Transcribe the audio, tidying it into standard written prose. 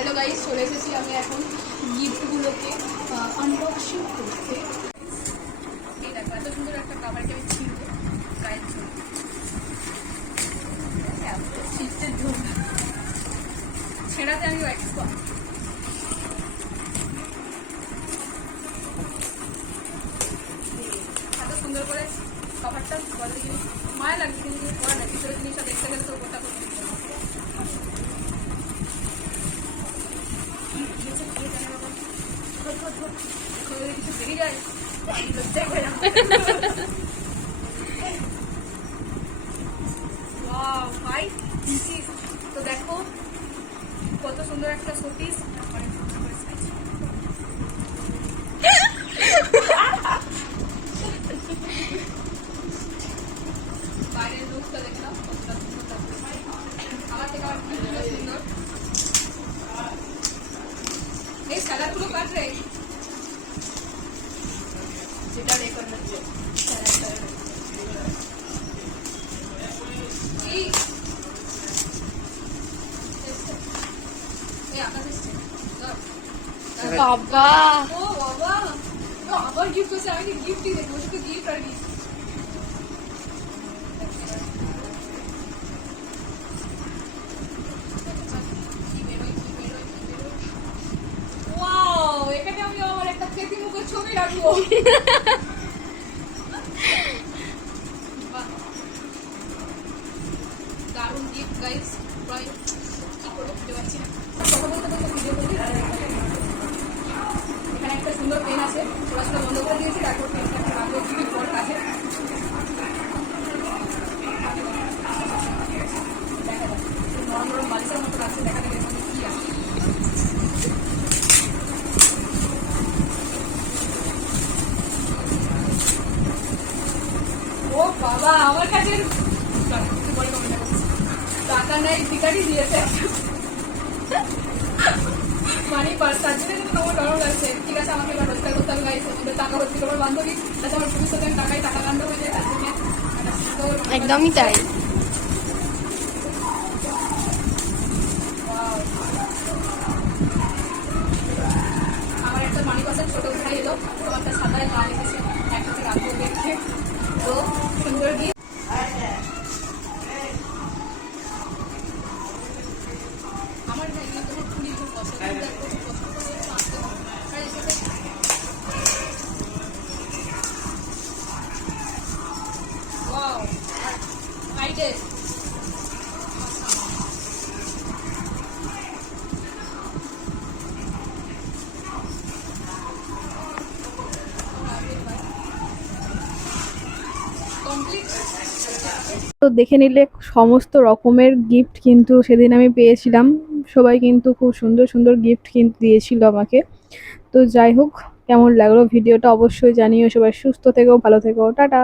Hello guys, চলে এসেছি আমি এখন গিফটগুলোকে আনবক্সিং করতে। এই দেখো, এত সুন্দর একটা কাভারকে আমি ছিঁড়বো গায়ের জন্য। ছেঁড়াতে আমি এক্সপার্ট। এত সুন্দর করে কাভারটা বলে জিনিস মায়া লাগছে, কিন্তু কিছু করার নেই। ভিতরে জিনিসটা দেখতে গেলে তো ওটা করতে কিছু বেরিয়ে যায়। তো দেখো কত সুন্দর একটা শোপিস। বাইরের লুকটা দেখলাম কতটা সুন্দর লাগছে। আমার থেকে আমার সুন্দর সুন্দর এই স্যালাডগুলো কাট রে, যেটা রেকর্ড হচ্ছে বাবা। ও বাবা, আবার গিফট করছে। আমি গিফটই দেখবো, শুধু গিফট আর গিফট। ওয়াও, এখানে আমি আমার একটা চেতি মুখের ছবি রাখবো। দারুণ গিফট গাইস। প্রায় কি করবো বুঝতে পারছি না। কথা বলতে বলতে ভিডিও করছি। এখানে একটা সুন্দর পেন আছে, সেটা বন্ধ করে দিয়েছি। তারপর পেনটা রাখবো পর কাছে। দেখা যাক নরম নরম বালিশের মতো লাগছে। দেখা যাবে কি আছে। ও বাবা, আমার কাছে টাকা নেই, ভিখারি দিয়েছে মানি পার্স। তার জন্য কিন্তু আমার ডর লাগছে। ঠিক আছে, আমাকে এবার রোজগার করতে হবে গাইছে। টাকা হচ্ছে তোমার বান্ধবী, তাতে আমার ভবিষ্যতে টাকায় টাকা কাণ্ড হয়ে যায়। তার জন্য একদমই তাই। আমার একটা মানি পার্সের ছোট ভাই এলো, একটা সাদায় লাল এসেছে, একসাথে রাখবো দেখে। তো সুন্দর গিয়ে আমার ভাই তোমার খুবই খুব পছন্দ। Wow, I did. তো দেখে নিলে সমস্ত রকমের গিফট কিন্তু সেদিন আমি পেয়েছিলাম। সবাই কিন্তু খুব সুন্দর সুন্দর গিফট কিন্তু দিয়েছিল আমাকে। তো যাই হোক, কেমন লাগলো ভিডিওটা অবশ্যই জানিও। সবাই সুস্থ থেকো, ভালো থেকো, টাটা।